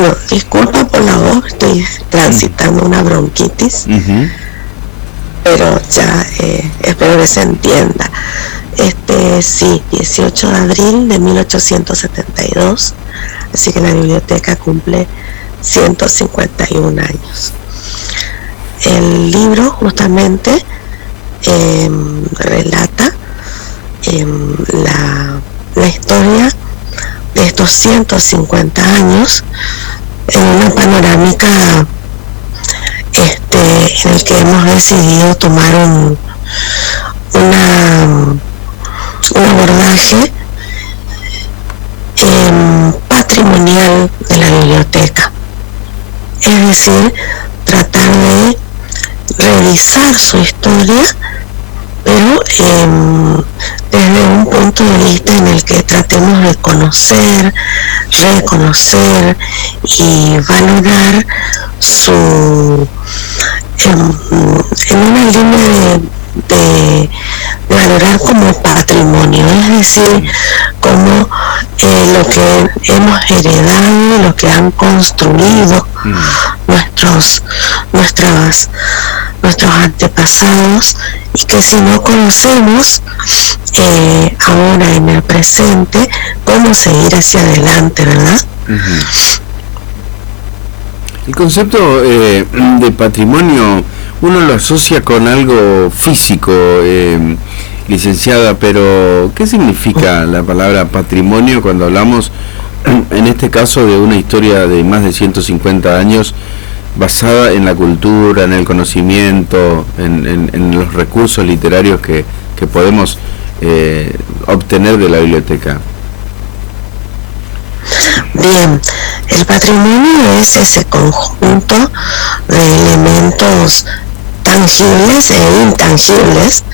Bueno, disculpa por la voz, estoy transitando una bronquitis, pero ya espero que se entienda. Sí, 18 de abril de 1872, así que la biblioteca cumple 151 años. El libro justamente relata la historia de estos 150 años en una panorámica en el que hemos decidido tomar un abordaje patrimonial de la biblioteca, es decir, tratar de revisar su historia, pero desde un punto de vista en el que tratemos de conocer, reconocer y valorar en una línea de valorar como patrimonio, es decir, como lo que hemos heredado, lo que han construido nuestros antepasados, y que si no conocemos ahora en el presente, cómo seguir hacia adelante, ¿verdad? El concepto de patrimonio uno lo asocia con algo físico, licenciada, pero ¿qué significa la palabra patrimonio cuando hablamos, en este caso, de una historia de más de 150 años basada en la cultura, en el conocimiento, en los recursos literarios que podemos obtener de la biblioteca? Bien, el patrimonio es ese conjunto de elementos tangibles e intangibles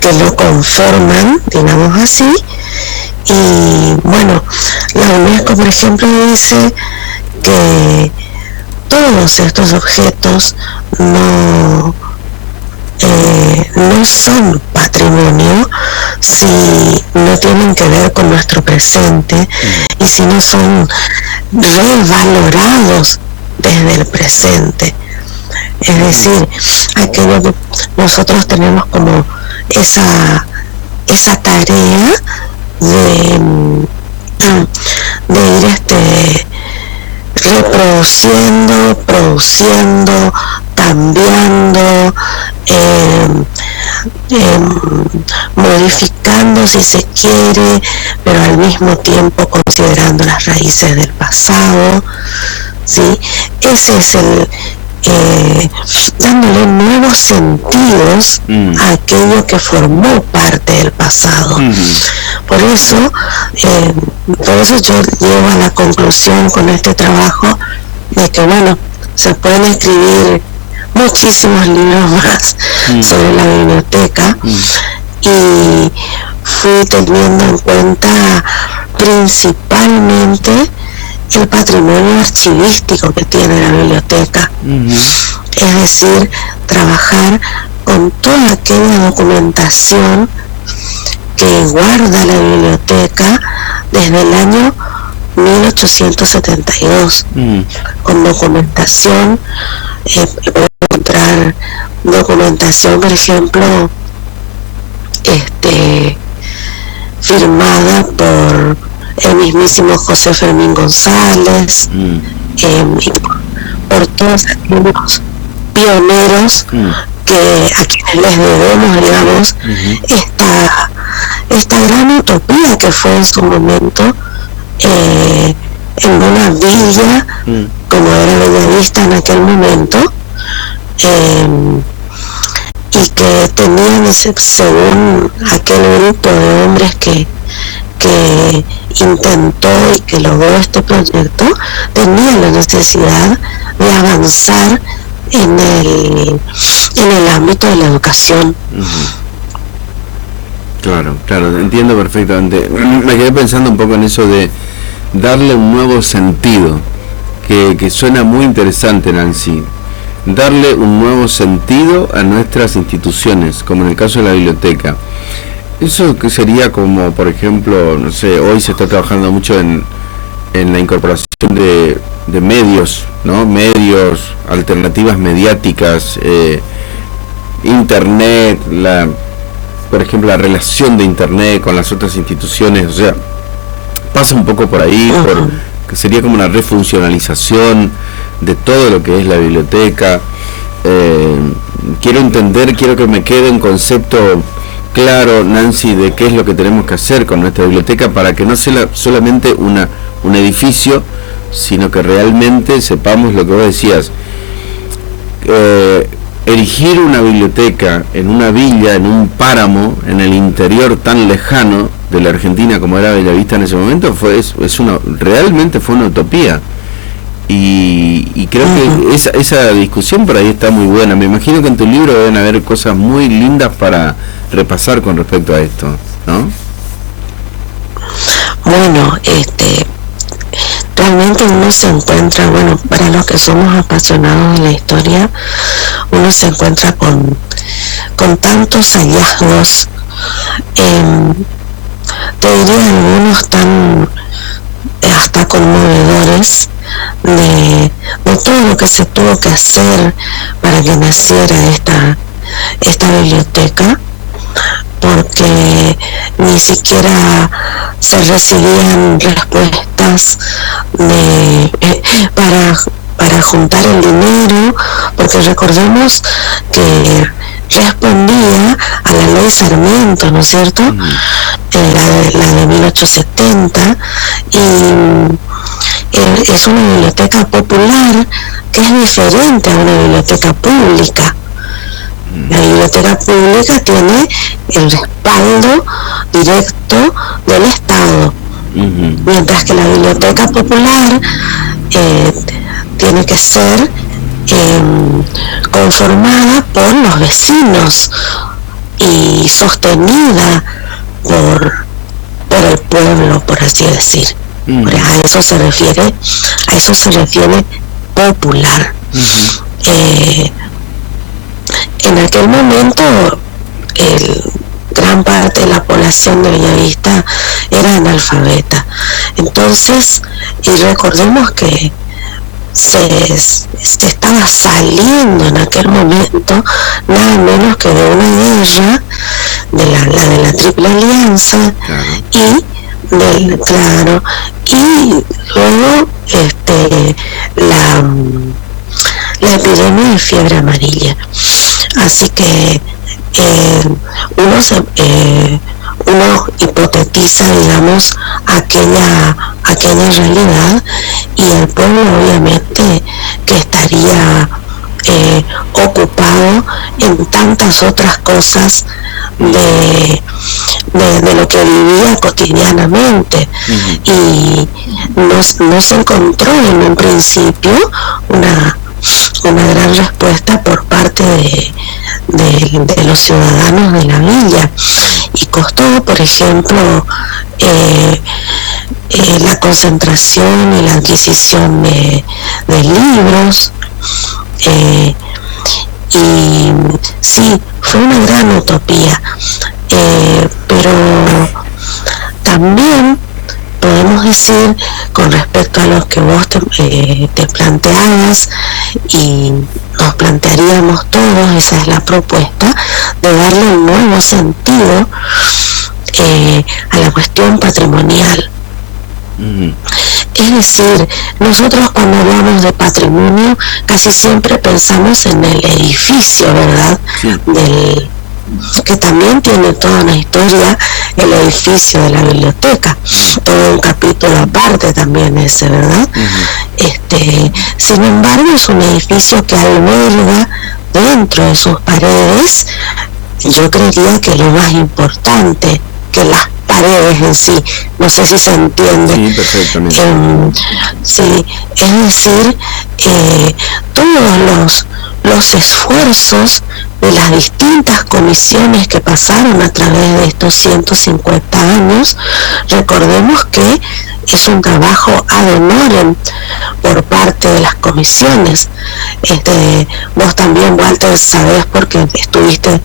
que lo conforman, digamos así. Y bueno, la UNESCO, por ejemplo, dice que todos estos objetos no son patrimonio si no tienen que ver con nuestro presente y si no son revalorados desde el presente. Es decir, aquello que nosotros tenemos como esa tarea de ir reproduciendo, produciendo, cambiando, modificando si se quiere, pero al mismo tiempo considerando las raíces del pasado, ¿sí? Ese es dándole nuevos sentidos a aquello que formó parte del pasado. Por eso yo llego a la conclusión con este trabajo de que, bueno, se pueden escribir muchísimos libros más sobre la biblioteca, y fui teniendo en cuenta principalmente el patrimonio archivístico que tiene la biblioteca, es decir, trabajar con toda aquella documentación que guarda la biblioteca desde el año 1872, con documentación. Puedo encontrar documentación, por ejemplo, firmada por el mismísimo José Fermín González, y por todos aquellos pioneros que a quienes les debemos, digamos, esta gran utopía que fue en su momento en una villa, como era Bellavista en aquel momento, y que tenían, según aquel grupo de hombres que intentó y que logró este proyecto, tenían la necesidad de avanzar en el ámbito de la educación. Claro, entiendo perfectamente. Me quedé pensando un poco en eso de darle un nuevo sentido, que suena muy interesante, Nancy. Darle un nuevo sentido a nuestras instituciones, como en el caso de la biblioteca. Eso que sería como, por ejemplo, no sé, hoy se está trabajando mucho en la incorporación de medios, ¿no? Medios, alternativas mediáticas, internet, por ejemplo, la relación de internet con las otras instituciones, o sea, pasa un poco por ahí, que sería como una refuncionalización de todo lo que es la biblioteca. Quiero que me quede un concepto claro, Nancy, de qué es lo que tenemos que hacer con nuestra biblioteca para que no sea solamente un edificio, sino que realmente sepamos lo que vos decías. Erigir una biblioteca en una villa, en un páramo, en el interior tan lejano de la Argentina como era Bellavista en ese momento, realmente fue una utopía. Y creo que esa discusión por ahí está muy buena. Me imagino que en tu libro deben haber cosas muy lindas para repasar con respecto a esto, ¿no? Bueno, realmente uno se encuentra, bueno, para los que somos apasionados de la historia, uno se encuentra con tantos hallazgos, te diría algunos tan hasta conmovedores, de todo lo que se tuvo que hacer para que naciera esta biblioteca, porque ni siquiera se recibían respuestas para juntar el dinero, porque recordemos que respondía a la ley Sarmiento, ¿no es cierto? La de 1870, y es una biblioteca popular que es diferente a una biblioteca pública. La biblioteca pública tiene el respaldo directo del Estado, mientras que la biblioteca popular tiene que ser conformada por los vecinos y sostenida por el pueblo, por así decir. A eso se refiere popular. En aquel momento gran parte de la población de Bellavista era analfabeta, entonces, y recordemos que se estaba saliendo en aquel momento nada menos que de una guerra, la de la Triple Alianza, y luego la epidemia de fiebre amarilla. Así que uno hipotetiza, digamos, aquella realidad, y el pueblo obviamente que estaría ocupado en tantas otras cosas de lo que vivía cotidianamente, y no se encontró en un principio una gran respuesta por parte de los ciudadanos de la villa, y costó, por ejemplo, la concentración y la adquisición de libros, y sí, fue una gran utopía, pero también podemos decir, con respecto a lo que vos te planteabas, y nos plantearíamos todos, esa es la propuesta, de darle un nuevo sentido a la cuestión patrimonial. Es decir, nosotros cuando hablamos de patrimonio casi siempre pensamos en el edificio, ¿verdad? Sí. Que también tiene toda una historia, el edificio de la biblioteca, todo un capítulo aparte también ese, ¿verdad? Sin embargo, es un edificio que alberga dentro de sus paredes, yo creería que lo más importante, que las paredes en sí, no sé si se entiende. Sí, perfectamente. Sí, es decir, todos los esfuerzos de las distintas comisiones que pasaron a través de estos 150 años, recordemos que es un trabajo ad honorem, por parte de las comisiones. Vos también, Walter, sabés porque estuviste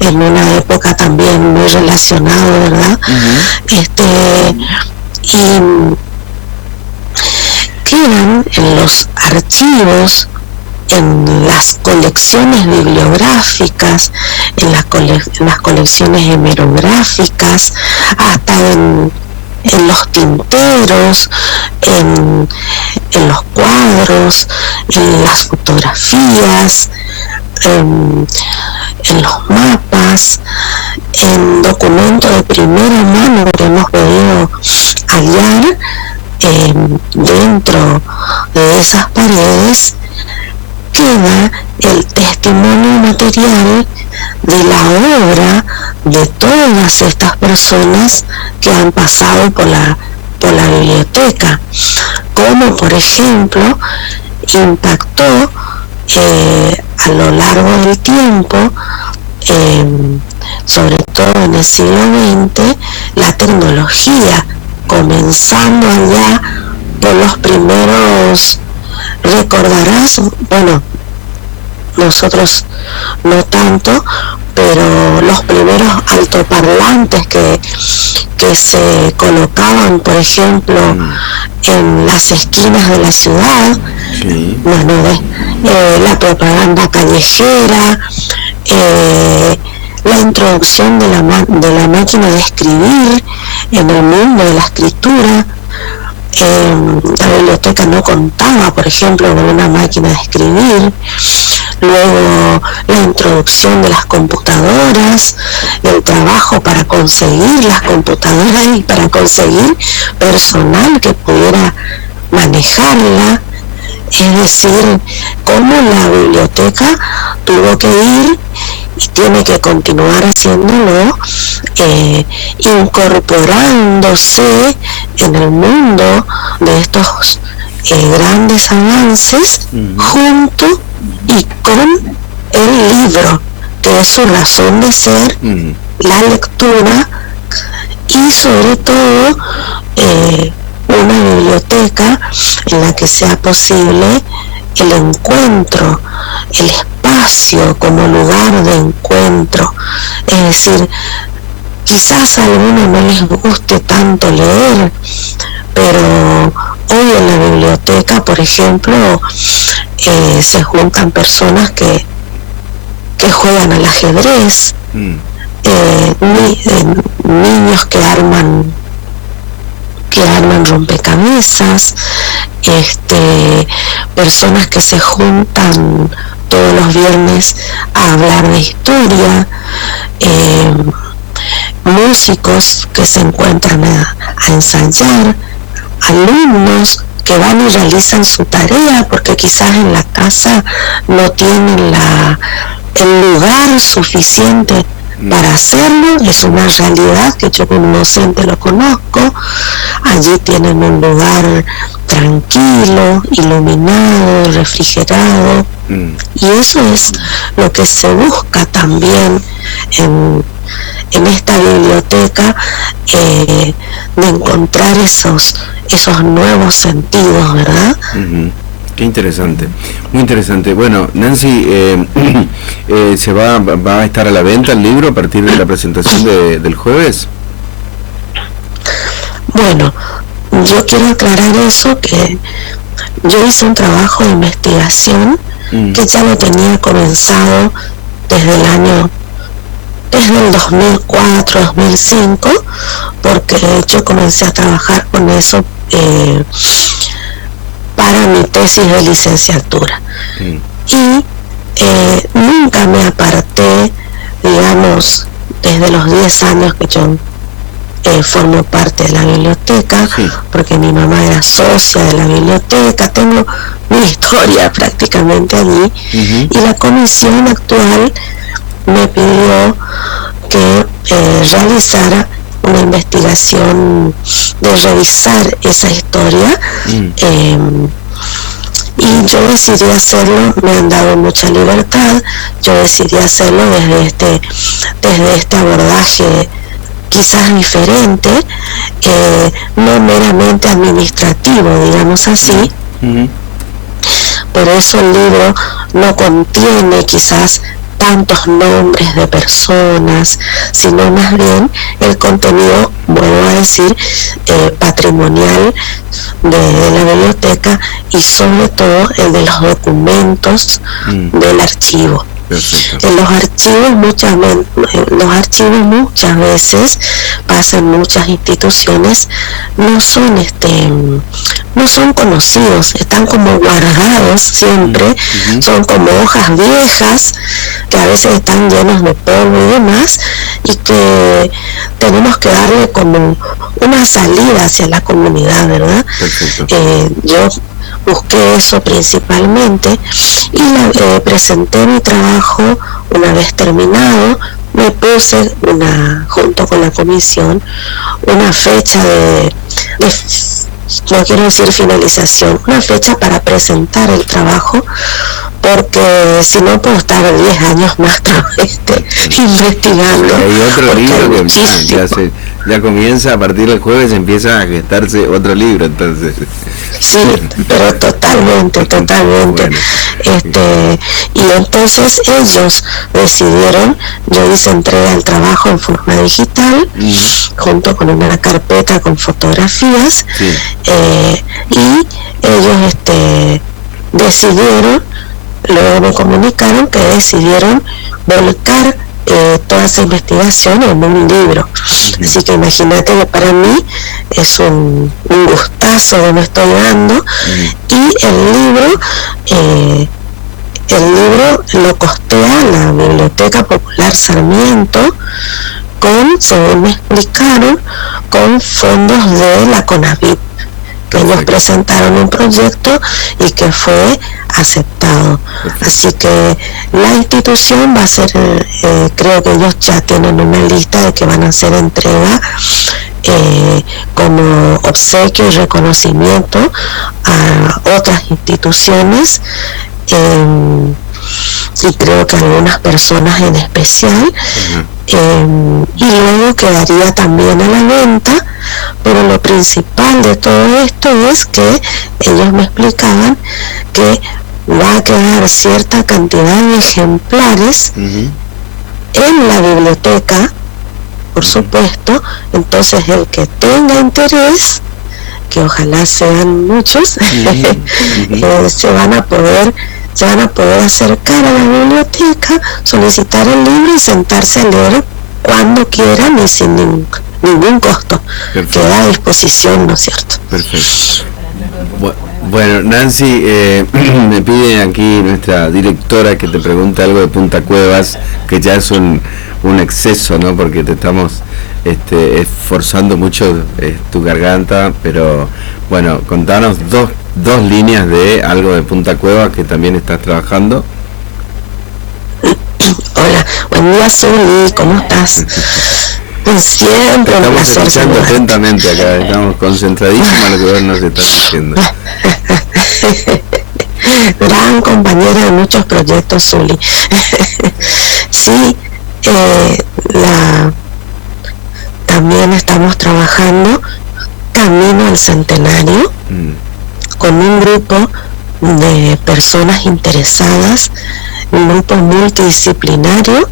en una época también muy relacionado, ¿verdad? Y quedan en los archivos, en las colecciones bibliográficas, en las colecciones hemerográficas, hasta en los tinteros, en los cuadros, en las fotografías, en los mapas, en documentos de primera mano que hemos podido hallar dentro de esas paredes. Queda el testimonio material de la obra de todas estas personas que han pasado por la biblioteca, como por ejemplo impactó a lo largo del tiempo, sobre todo en el siglo XX, la tecnología, comenzando allá por los primeros, recordarás, bueno, nosotros no tanto, pero los primeros altoparlantes que se colocaban, por ejemplo, en las esquinas de la ciudad, bueno, la propaganda callejera, la introducción de la máquina de escribir en el mundo de la escritura. La biblioteca no contaba, por ejemplo, con una máquina de escribir. Luego la introducción de las computadoras, el trabajo para conseguir las computadoras y para conseguir personal que pudiera manejarla. Es decir, cómo la biblioteca tuvo que ir y tiene que continuar haciéndolo, incorporándose en el mundo de estos grandes avances, junto y con el libro, que es su razón de ser, la lectura, y sobre todo una biblioteca en la que sea posible el encuentro, el espacio como lugar de encuentro. Es decir, quizás a algunos no les guste tanto leer, pero hoy en la biblioteca, por ejemplo, se juntan personas que juegan al ajedrez, niños que arman rompecabezas, personas que se juntan todos los viernes a hablar de historia, músicos que se encuentran a ensayar, alumnos que van y realizan su tarea porque quizás en la casa no tienen el lugar suficiente para hacerlo. Es una realidad que yo como docente lo conozco. Allí tienen un lugar tranquilo, iluminado, refrigerado, y eso es lo que se busca también en esta biblioteca, de encontrar esos nuevos sentidos, ¿verdad? Qué interesante, muy interesante. Bueno, Nancy, ¿se va a estar a la venta el libro a partir de la presentación del jueves? Bueno, yo quiero aclarar eso, que yo hice un trabajo de investigación que ya lo tenía comenzado desde el 2004, 2005, porque yo comencé a trabajar con eso para mi tesis de licenciatura. Y nunca me aparté, digamos, desde los 10 años que yo formo parte de la biblioteca, porque mi mamá era socia de la biblioteca, tengo mi historia prácticamente allí, y la comisión actual me pidió que realizara una investigación de revisar esa historia, y yo decidí hacerlo. Me han dado mucha libertad. Yo decidí hacerlo desde este abordaje quizás diferente, no meramente administrativo, digamos así, Por eso el libro no contiene quizás tantos nombres de personas, sino más bien el contenido, vuelvo a decir, patrimonial de la biblioteca, y sobre todo el de los documentos del archivo. Perfecto. En los archivos muchas veces pasa en muchas instituciones, no son conocidos, están como guardados siempre, son como hojas viejas que a veces están llenos de polvo y demás, y que tenemos que darle como una salida hacia la comunidad, ¿verdad? Yo busqué eso principalmente y presenté mi trabajo. Una vez terminado, me puse junto con la comisión una fecha no quiero decir finalización, una fecha para presentar el trabajo, porque si no puedo estar 10 años más investigando. Hay otro libro que ya comienza a partir del jueves, empieza a gestarse otro libro, entonces. Sí, pero totalmente. Bueno. Y entonces ellos decidieron, yo hice entrega del trabajo en forma digital, junto con una carpeta con fotografías, y ellos decidieron, luego me comunicaron que decidieron volcar toda esa investigación en un libro. Así que imagínate que para mí es un gustazo que me estoy dando. Y el libro lo costea la Biblioteca Popular Sarmiento según me explicaron, con fondos de la CONAVIP, que ellos presentaron un proyecto y que fue aceptado. Así que la institución va a ser, creo que ellos ya tienen una lista de que van a hacer entrega como obsequio y reconocimiento a otras instituciones, y creo que algunas personas en especial, y luego quedaría también a la venta. Pero lo principal de todo esto es que ellos me explicaban que va a quedar cierta cantidad de ejemplares en la biblioteca, por supuesto. Entonces el que tenga interés, que ojalá sean muchos, se van a poder acercar a la biblioteca, solicitar el libro y sentarse a leer cuando quieran y sin ningún costo. Perfecto. Queda a disposición, ¿no es cierto? Perfecto. Bueno, Nancy, me pide aquí nuestra directora que te pregunte algo de Punta Cuevas, que ya es un exceso, ¿no? Porque te estamos esforzando mucho tu garganta, pero bueno, contanos dos líneas de algo de Punta Cuevas que también estás trabajando. Hola, buen día, Zuli, ¿cómo estás? Siempre un placer. Estamos escuchando atentamente acá, estamos concentradísimos en lo que vos nos estás diciendo. Gran compañera de muchos proyectos, Zuli. Sí, también estamos trabajando camino al centenario con un grupo de personas interesadas, un grupo multidisciplinario,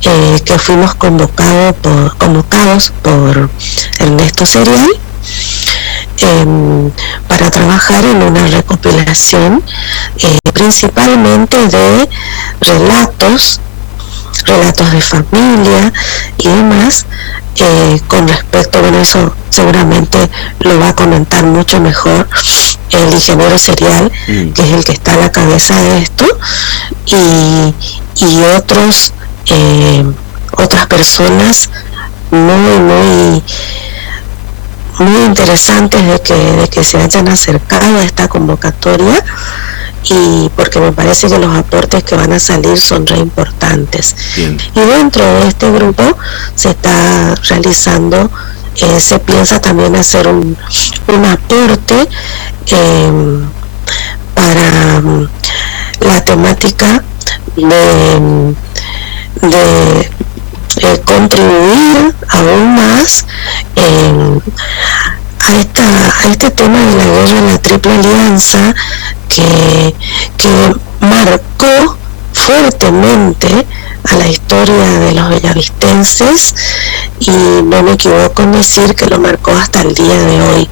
que fuimos convocados por Ernesto Serial, para trabajar en una recopilación principalmente de relatos de familia y demás, con respecto, bueno, eso seguramente lo va a comentar mucho mejor el ingeniero Serial, que es el que está a la cabeza de esto, y otras personas muy interesantes de que se hayan acercado a esta convocatoria, y porque me parece que los aportes que van a salir son re importantes. Bien. Y dentro de este grupo se está realizando, se piensa también hacer un aporte para la temática de contribuir aún más a este tema de la guerra de la Triple Alianza que marcó fuertemente a la historia de los bellavistenses, y no me equivoco en decir que lo marcó hasta el día de hoy.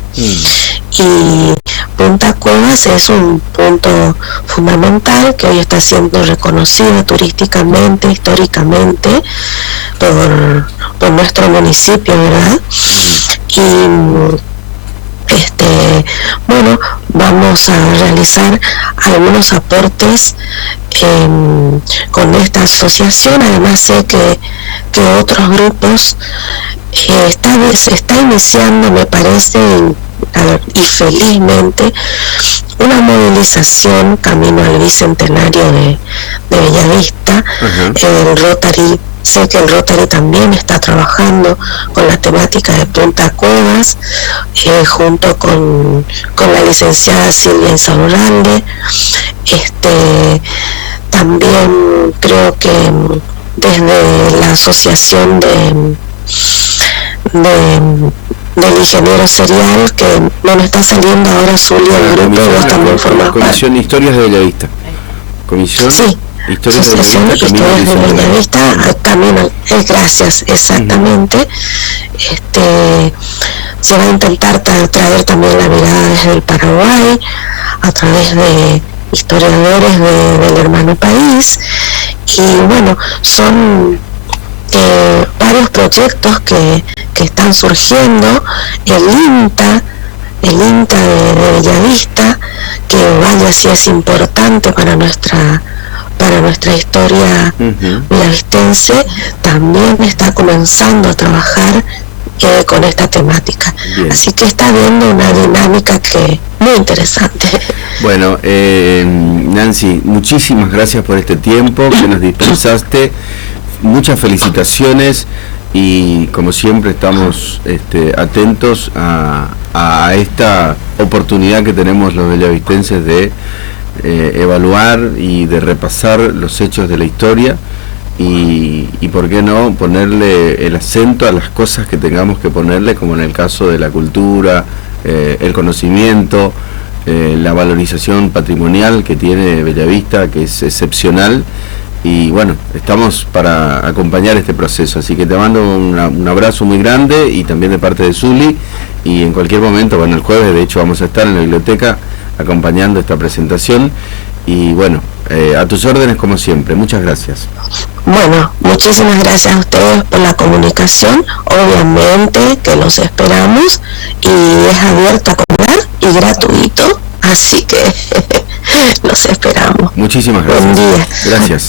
Y Punta Cuevas es un punto fundamental que hoy está siendo reconocido turísticamente, históricamente por nuestro municipio, ¿verdad? Y bueno, vamos a realizar algunos aportes con esta asociación. Además sé que otros grupos se está iniciando, me parece, y felizmente, una movilización camino al bicentenario de Bellavista. El Rotary, sé que el Rotary también está trabajando con la temática de Punta Cuevas, junto con la licenciada Silvia Insaurralde. También creo que desde la asociación del ingeniero serial, que no me está saliendo ahora Zulia, el grupo, vos también formás parte. Comisión Historias de Bellavista. Comisión, sí, Historias de Bellavista, camino, gracias, exactamente. Se va a intentar traer también la mirada desde el Paraguay, a través de historiadores del hermano país, y bueno, son varios proyectos que están surgiendo. El INTA de Bellavista, que vaya, si es importante para nuestra historia bellavistense, también está comenzando a trabajar con esta temática. Bien. Así que está habiendo una dinámica muy interesante. Bueno, Nancy, muchísimas gracias por este tiempo que nos dispensaste. Muchas felicitaciones, y como siempre estamos atentos a esta oportunidad que tenemos los bellavistenses de evaluar y de repasar los hechos de la historia, y por qué no ponerle el acento a las cosas que tengamos que ponerle, como en el caso de la cultura, el conocimiento, la valorización patrimonial que tiene Bellavista, que es excepcional. Y bueno, estamos para acompañar este proceso, así que te mando un abrazo muy grande, y también de parte de Zuli, y en cualquier momento, bueno, el jueves de hecho vamos a estar en la biblioteca acompañando esta presentación, y bueno, a tus órdenes como siempre. Muchas gracias. Bueno, muchísimas gracias a ustedes por la comunicación. Obviamente que los esperamos, y es abierto a comer y gratuito, así que los esperamos. Muchísimas gracias. Buen día. Gracias.